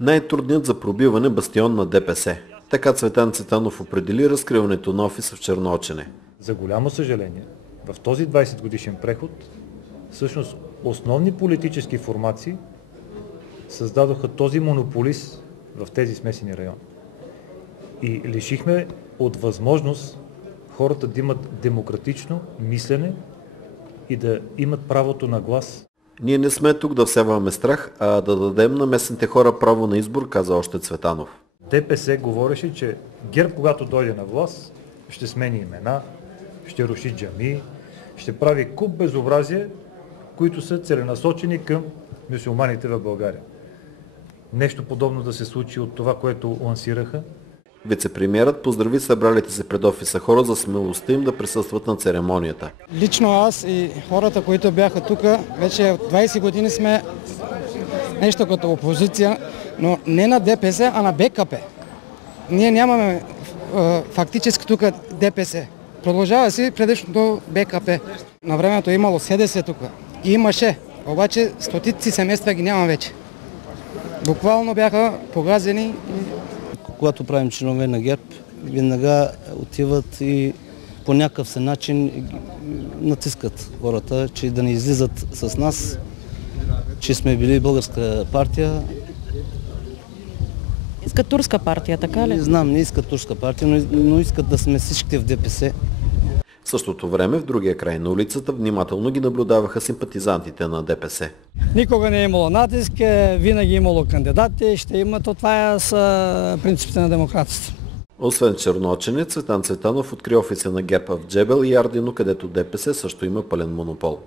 Най-трудният за пробиване бастион на ДПС. Така Цветан Цветанов определи разкриването на офиса в Черноочене. За голямо съжаление, в този 20 годишен преход, всъщност основни политически формации създадоха този монополист в тези смесени райони. И лишихме от възможност хората да имат демократично мислене и да имат правото на глас. Ние не сме тук да всяваме страх, а да дадем на местните хора право на избор, каза още Цветанов. ДПС говореше, че ГЕРБ, когато дойде на власт, ще смени имена, ще руши джамии, ще прави куп безобразия, които са целенасочени към мюсюлманите в България. Нещо подобно да се случи от това, което лансираха. Вицепремиерът поздрави събралите се пред офиса хора за смелостта им да присъстват на церемонията. Лично аз и хората, които бяха тук, вече от 20 години сме нещо като опозиция, но не на ДПС, а на БКП. Ние нямаме фактически тук ДПС. Продължава си предишното БКП. На времето имало СДС тук. И имаше, обаче стотици семейства ги няма вече. Буквално бяха погазени. Когато правим чинове на ГЕРБ, веднага отиват и по някакъв се начин натискат хората, че да не излизат с нас, че сме били българска партия. Искат турска партия, така ли? Не знам, не искат турска партия, но искат да сме всичките в ДПС. В същото време в другия край на улицата внимателно ги наблюдаваха симпатизантите на ДПС. Никога не е имало натиск, винаги е имало кандидати, ще има, то това е с принципите на демокрацията. Освен Черноочене, Цветан Цветанов откри офиса на ГЕРБ в Джебел и Ардино, където ДПС също има пълен монопол.